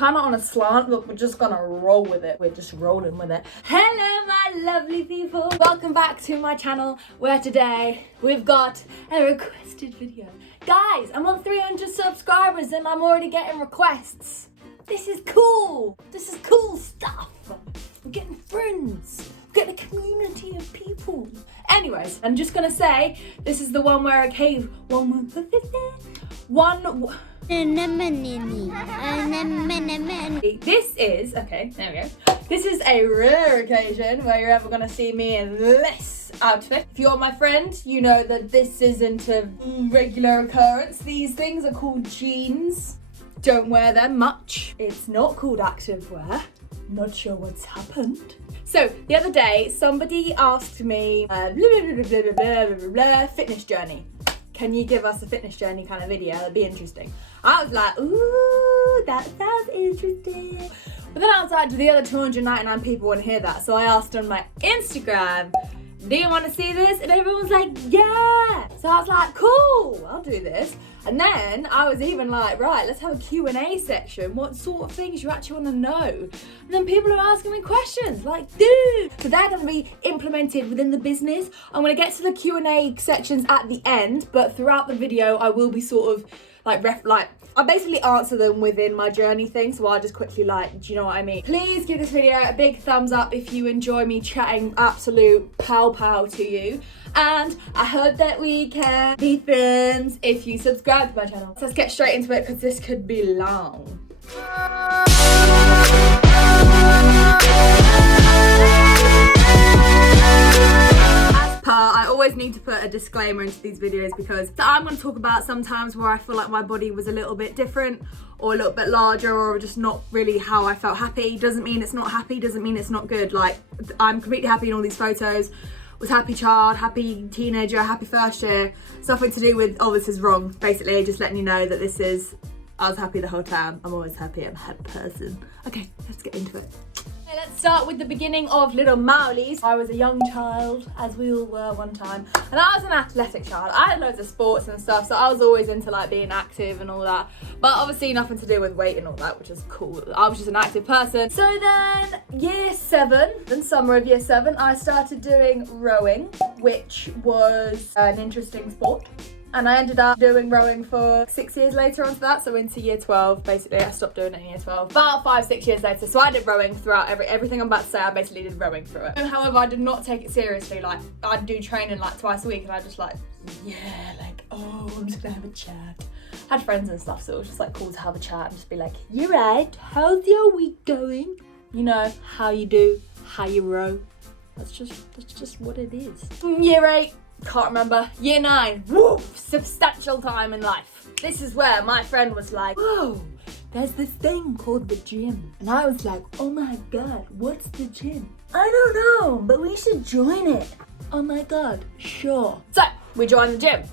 kind of on a slant, but we're just gonna roll with it. We're just rolling with it. Hello, my lovely people. Welcome back to my channel, where today we've got a requested video. Guys, I'm on 300 subscribers and I'm already getting requests. This is cool. This is cool stuff. We're getting friends. We're getting a community of people. Anyways, I'm just gonna say, this is the one where I gave This is, okay, there we go. This is a rare occasion where you're ever gonna see me in this outfit. If you're my friend, you know that this isn't a regular occurrence. These things are called jeans. Don't wear them much. It's not called activewear. Not sure what's happened. So the other day, somebody asked me, fitness journey. Can you give us a fitness journey kind of video? That'd be interesting. I was like, ooh, that sounds interesting. But then I was like, do the other 299 people want to hear that? So I asked on my Instagram, do you want to see this? And everyone was like, yeah. So I was like, cool, I'll do this. And then I was even like, right, let's have a Q&A section. What sort of things you actually want to know? And then people are asking me questions like, dude. So they're going to be implemented within the business. I'm going to get to the Q&A sections at the end, but throughout the video, I will be sort of I basically answer them within my journey thing, so I'll just quickly do you know what I mean? Please give this video a big thumbs up if you enjoy me chatting absolute pow to you. And I hope that we can be friends if you subscribe to my channel. So let's get straight into it because this could be long. I always need to put a disclaimer into these videos because I'm going to talk about sometimes where I feel like my body was a little bit different or a little bit larger or just not really how I felt happy. Doesn't mean it's not happy, doesn't mean it's not good. Like, I'm completely happy in all these photos. Was happy child, happy teenager, happy first year. It's nothing to do with, oh, this is wrong. Basically, just letting you know that this is, I was happy the whole time. I'm always happy, I'm a happy person. Okay, let's get into it. Let's start with the beginning of Little Maulies. I was a young child, as we all were one time, and I was an athletic child. I had loads of sports and stuff, so I was always into being active and all that, but obviously nothing to do with weight and all that, which is cool. I was just an active person. So then summer of year 7, I started doing rowing, which was an interesting sport. And I ended up doing rowing for 6 years later onto that, so into year 12, basically. I stopped doing it in year 12. About 5-6 years later, so I did rowing throughout everything I'm about to say, I basically did rowing through it. However, I did not take it seriously. I'd do training twice a week, and I just I'm just gonna have a chat. I had friends and stuff, so it was just cool to have a chat and just be like, you right, how's your week going? You know, how you do, how you row. That's just what it is. Year 8. Can't remember. Year 9, woof, substantial time in life. This is where my friend was like, whoa, there's this thing called the gym. And I was like, oh my God, what's the gym? I don't know, but we should join it. Oh my God, sure. So we joined the gym.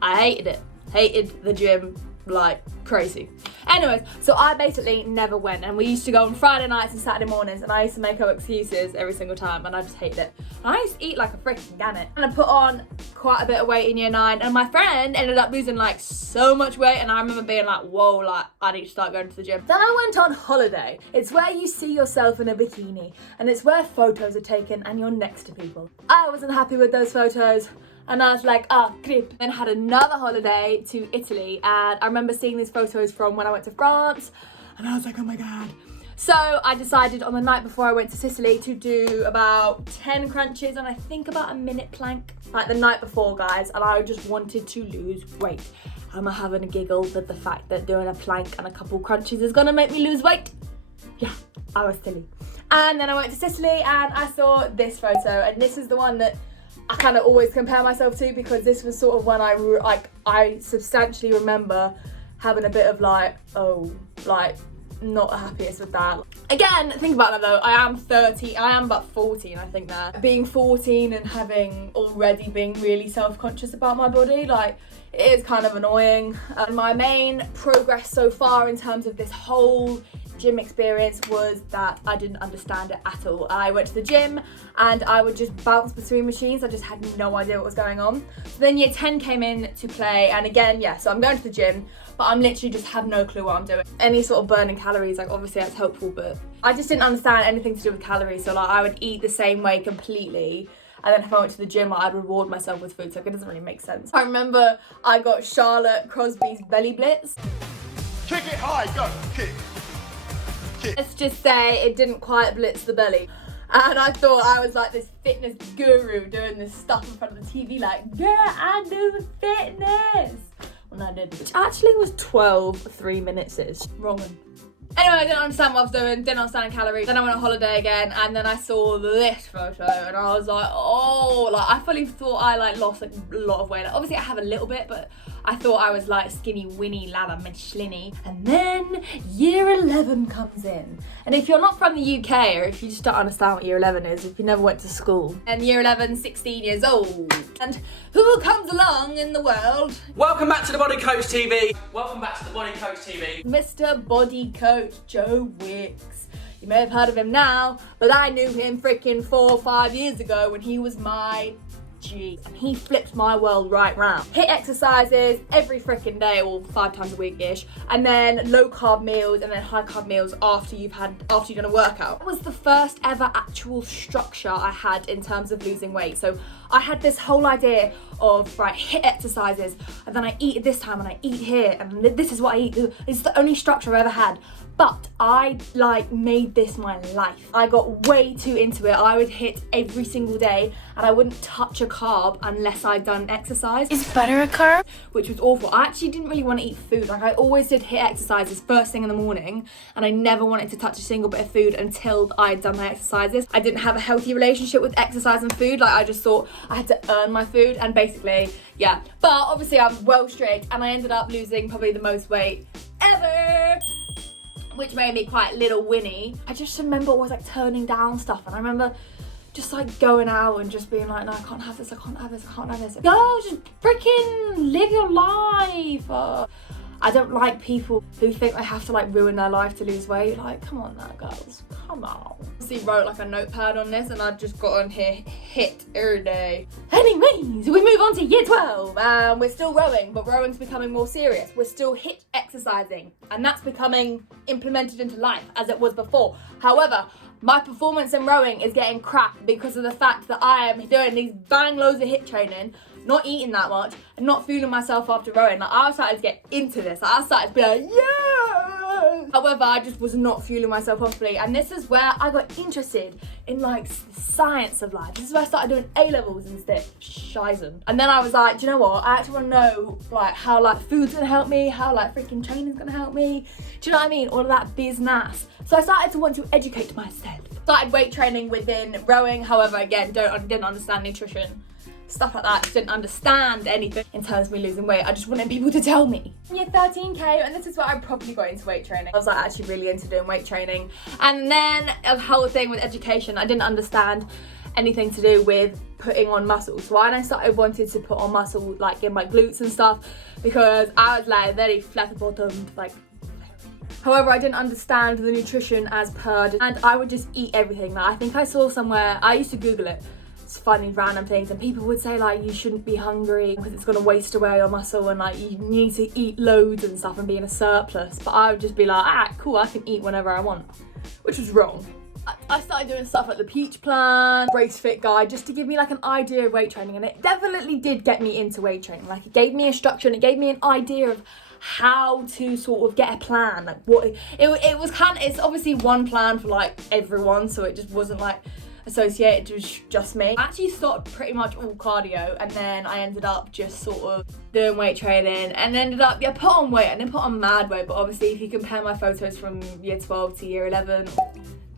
I hated it. Hated the gym like crazy. Anyways, so I basically never went, and we used to go on Friday nights and Saturday mornings, and I used to make up excuses every single time, and I just hated it. And I used to eat like a freaking gannet. And I put on quite a bit of weight in year 9, and my friend ended up losing so much weight, and I remember being like, whoa, I need to start going to the gym. Then I went on holiday. It's where you see yourself in a bikini, and it's where photos are taken and you're next to people. I wasn't happy with those photos. And I was like, creep. Then had another holiday to Italy, and I remember seeing these photos from when I went to France, and I was like, oh my God. So I decided on the night before I went to Sicily to do about 10 crunches and I think about a minute plank, the night before, guys, and I just wanted to lose weight. I'm having a giggle at the fact that doing a plank and a couple crunches is gonna make me lose weight. Yeah, I was silly. And then I went to Sicily and I saw this photo, and this is the one that I kind of always compare myself to, because this was sort of when I substantially remember having a bit of not the happiest with that. Again, think about that though, I am about 14 I think now. Being 14 and having already been really self-conscious about my body, it is kind of annoying. My main progress so far in terms of this whole gym experience was that I didn't understand it at all. I went to the gym and I would just bounce between machines. I just had no idea what was going on. So then year 10 came in to play, and again, yeah, so I'm going to the gym, but I'm literally just have no clue what I'm doing. Any sort of burning calories, like obviously that's helpful, but I just didn't understand anything to do with calories. So like I would eat the same way completely, and then if I went to the gym, like, I'd reward myself with food, so it doesn't really make sense. I remember I got Charlotte Crosby's Belly Blitz. Kick it high, go, kick. Let's just say it didn't quite blitz the belly. And I thought I was like this fitness guru doing this stuff in front of the TV like, yeah, I do fitness. Well, no, I didn't. Which actually was 12 3-minutes-ish. Wrong one. Anyway, I didn't understand what I was doing, didn't understand calories. Then I went on holiday again, and then I saw this photo, and I was like, oh, like I fully thought I like lost like a lot of weight. Like, obviously I have a little bit, but I thought I was like skinny Winnie Lava Michelin. And then year 11 comes in. And if you're not from the UK, or if you just don't understand what year 11 is, if you never went to school, and year 11, 16 years old. And who comes along in the world? Welcome back to the Body Coach TV. Welcome back to the Body Coach TV. Mr. Body Coach Joe Wicks. You may have heard of him now, but I knew him freaking 4 or 5 years ago when he was my G. And he flipped my world right round. HIIT exercises every freaking day, or 5 times a week-ish, and then low carb meals and then high carb meals after you've done a workout. That was the first ever actual structure I had in terms of losing weight. So I had this whole idea of, right, HIIT exercises, and then I eat at this time and I eat here, and this is what I eat. It's the only structure I've ever had. But I like made this my life. I got way too into it. I would HIIT every single day and I wouldn't touch a carb unless I'd done exercise. Is butter a carb? Which was awful. I actually didn't really want to eat food. Like I always did HIIT exercises first thing in the morning, and I never wanted to touch a single bit of food until I'd done my exercises. I didn't have a healthy relationship with exercise and food. Like I just thought I had to earn my food, and basically, yeah. But obviously I'm well strict, and I ended up losing probably the most weight ever, which made me quite little Winnie. I just remember always like turning down stuff, and I remember just like going out and just being like, no, I can't have this, I can't have this, I can't have this. Girl, just freaking live your life. I don't like people who think they have to like ruin their life to lose weight. Like, come on now, girls, come on. I wrote like a notepad on this, and I just got on here, HIIT every day. Anyways, we move on to year 12, and we're still rowing, but rowing's becoming more serious. We're still HIIT exercising, and that's becoming implemented into life as it was before. However, my performance in rowing is getting crap because of the fact that I am doing these bang loads of HIIT training, not eating that much, and not feeling myself after rowing. Like I started to get into this. Like, I started to be like, yeah! However, I just was not fueling myself properly, and this is where I got interested in like the science of life. This is where I started doing A-levels instead. Shizen. And then I was like, do you know what? I actually want to know like how like food's gonna help me, how like freaking training's gonna help me. Do you know what I mean? All of that business. So I started to want to educate myself. Started weight training within rowing. However, again, didn't understand nutrition. Stuff like that, just didn't understand anything in terms of me losing weight. I just wanted people to tell me. Year 13 came, and this is where I probably got into weight training. I was like actually really into doing weight training. And then a whole thing with education, I didn't understand anything to do with putting on muscle. So I started wanting to put on muscle like in my glutes and stuff, because I was like very flat bottomed, like. However, I didn't understand the nutrition as per, and I would just eat everything. Like, I think I saw somewhere, I used to Google it, funny random things, and people would say like you shouldn't be hungry because it's going to waste away your muscle, and like you need to eat loads and stuff and be in a surplus. But I would just be like, cool, I can eat whenever I want, which was wrong. I started doing stuff like the Peach Plan, Race Fit Guide, just to give me like an idea of weight training, and it definitely did get me into weight training. Like it gave me a structure, and it gave me an idea of how to sort of get a plan. Like what it was kind of, it's obviously one plan for like everyone, so it just wasn't like associated with just me. I actually stopped pretty much all cardio, and then I ended up just sort of doing weight training, and ended up, yeah, put on weight. I didn't put on mad weight, but obviously if you compare my photos from year 12 to year 11,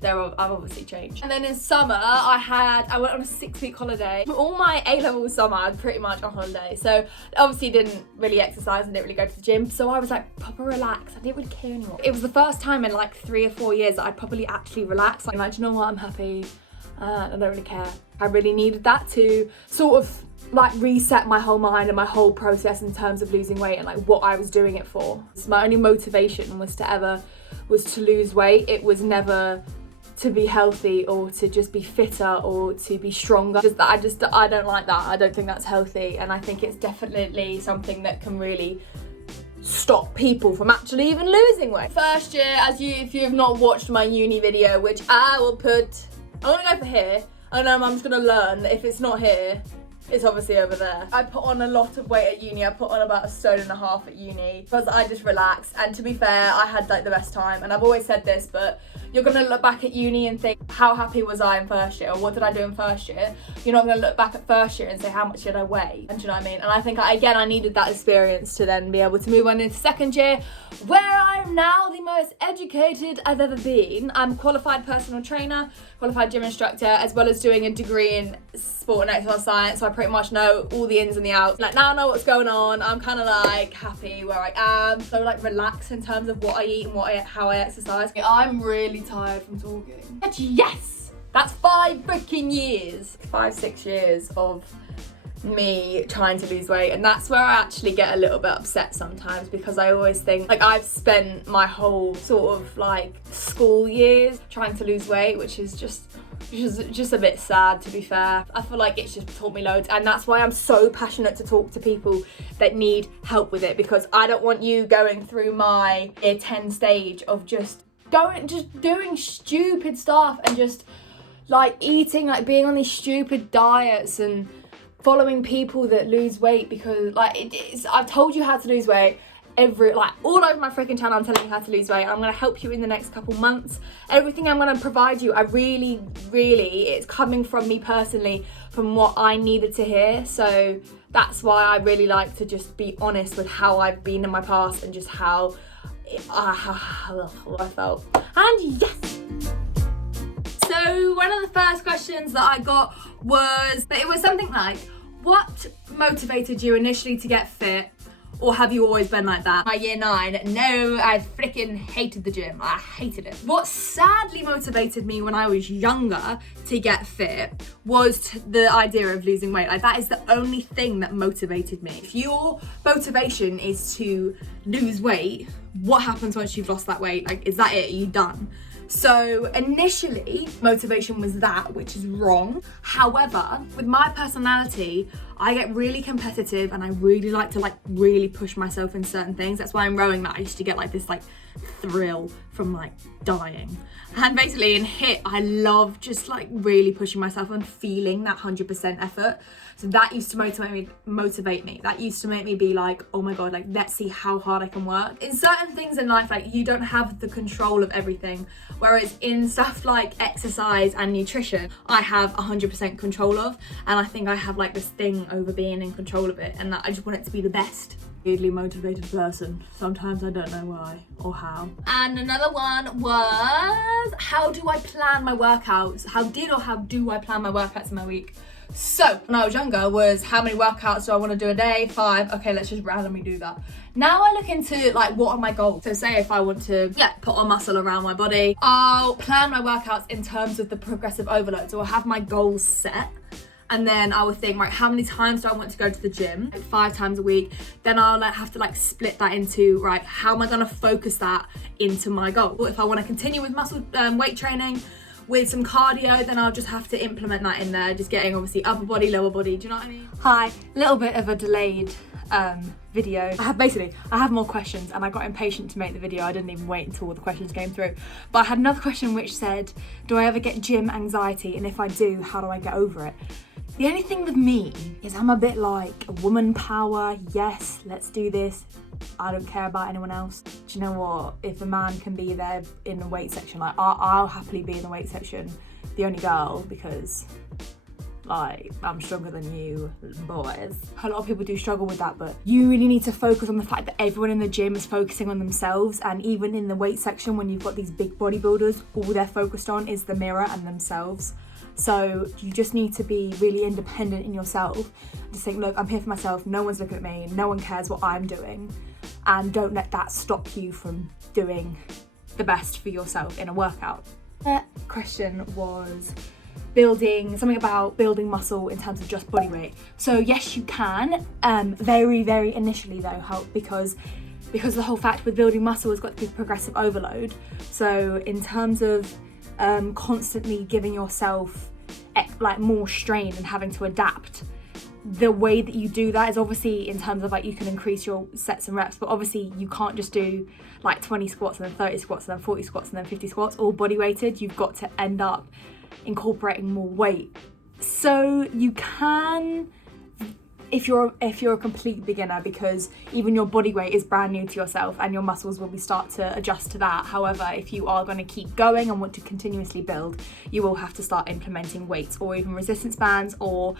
I've obviously changed. And then in summer, I went on a 6-week holiday. All my A-level summer, I was pretty much on holiday. So obviously didn't really exercise and didn't really go to the gym. So I was like proper relaxed. I didn't really care anymore. It was the first time in like 3 or 4 years that I'd probably actually relaxed. Like, do you know what, I'm happy. I don't really care. I really needed that to sort of like reset my whole mind and my whole process in terms of losing weight and like what I was doing it for. So my only motivation was to ever was to lose weight. It was never to be healthy or to just be fitter or to be stronger. I don't like that. I don't think that's healthy, and I think it's definitely something that can really stop people from actually even losing weight. First year, if you have not watched my uni video, which I will put, I'm gonna go for here, and I'm just gonna learn that if it's not here, it's obviously over there. I put on a lot of weight at uni. I put on about 1.5 stone at uni because I just relaxed, and to be fair, I had like the best time, and I've always said this, but you're gonna look back at uni and think, how happy was I in first year, or what did I do in first year? You're not gonna look back at first year and say, how much did I weigh? And do you know what I mean? And I think, I needed that experience to then be able to move on into second year, where I'm now the most educated I've ever been. I'm a qualified personal trainer, qualified gym instructor, as well as doing a degree in sport and exercise science, so I pretty much know all the ins and the outs. Like, now I know what's going on. I'm kind of like happy where I am, so like relaxed in terms of what I eat and how I exercise. I'm really tired from talking. But yes, that's 5 freaking years, 5-6 years of me trying to lose weight, and that's where I actually get a little bit upset sometimes, because I always think like I've spent my whole sort of like school years trying to lose weight, which is just a bit sad, to be fair. I feel like it's just taught me loads, and that's why I'm so passionate to talk to people that need help with it, because I don't want you going through my year 10 stage of just doing stupid stuff and just like eating, like being on these stupid diets and following people that lose weight, because like I've told you how to lose weight. All over my freaking channel, I'm telling you how to lose weight. I'm going to help you in the next couple months. Everything I'm going to provide you, I really, it's coming from me personally, from what I needed to hear. So that's why I really like to just be honest with how I've been in my past and just how I felt. And yes! So one of the first questions that I got was something like, what motivated you initially to get fit? Or have you always been like that? My year 9, no, I freaking hated the gym. I hated it. What sadly motivated me when I was younger to get fit was the idea of losing weight. Like, that is the only thing that motivated me. If your motivation is to lose weight, what happens once you've lost that weight? Like, is that it? Are you done? So initially, motivation was that, which is wrong. However, with my personality, I get really competitive and I really like to really push myself in certain things. That's why in rowing that I used to get like this thrill from dying. And basically in HIIT, I love just really pushing myself and feeling that 100% effort. So that used to motivate me. That used to make me be like, oh my God, let's see how hard I can work. In certain things in life, you don't have the control of everything. Whereas in stuff like exercise and nutrition, I have 100% control of. And I think I have this thing over being in control of it, and that I just want it to be the best. Weirdly motivated person. Sometimes I don't know why or how. And another one was, how do I plan my workouts? How do I plan my workouts in my week? So when I was younger was, how many workouts do I want to do a day? 5. Okay, let's just randomly do that. Now I look into what are my goals. So say if I want to put on muscle around my body, I'll plan my workouts in terms of the progressive overload. So I'll have my goals set. And then I would think, right, how many times do I want to go to the gym? 5 times a week. Then I'll have to split that into, right, how am I gonna focus that into my goal? If I wanna continue with muscle weight training with some cardio, then I'll just have to implement that in there, just getting obviously upper body, lower body, do you know what I mean? Hi, little bit of a delayed video. I have more questions and I got impatient to make the video. I didn't even wait until all the questions came through. But I had another question which said, do I ever get gym anxiety? And if I do, how do I get over it? The only thing with me is I'm a bit like woman power. Yes, let's do this. I don't care about anyone else. Do you know what? If a man can be there in the weight section, I'll happily be in the weight section, the only girl, because I'm stronger than you boys. A lot of people do struggle with that, but you really need to focus on the fact that everyone in the gym is focusing on themselves. And even in the weight section, when you've got these big bodybuilders, all they're focused on is the mirror and themselves. So you just need to be really independent in yourself. Just think, look, I'm here for myself. No one's looking at me. No one cares what I'm doing. And don't let that stop you from doing the best for yourself in a workout. The question was something about building muscle in terms of just body weight. So yes, you can. Very, very initially though, because because the whole fact with building muscle has got to be progressive overload. So in terms of constantly giving yourself like more strain and having to adapt, the way that you do that is obviously in terms of like you can increase your sets and reps, but obviously you can't just do like 20 squats and then 30 squats and then 40 squats and then 50 squats all body weighted. You've got to end up incorporating more weight. So you can, if you're a complete beginner, because even your body weight is brand new to yourself and your muscles will start to adjust to that. However, if you are going to keep going and want to continuously build, you will have to start implementing weights or even resistance bands or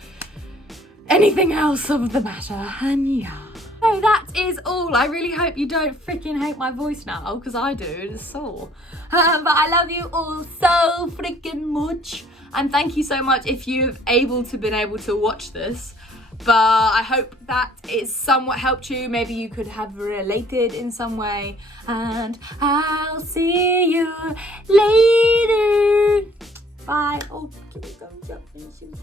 anything else of the matter. And yeah, so that is all. I really hope you don't freaking hate my voice now, because I do, it's sore. But I love you all so freaking much, and thank you so much if you've been able to watch this. But I hope that it somewhat helped you. Maybe you could have related in some way, and I'll see you later. Bye. Oh, can we go jump in shoes?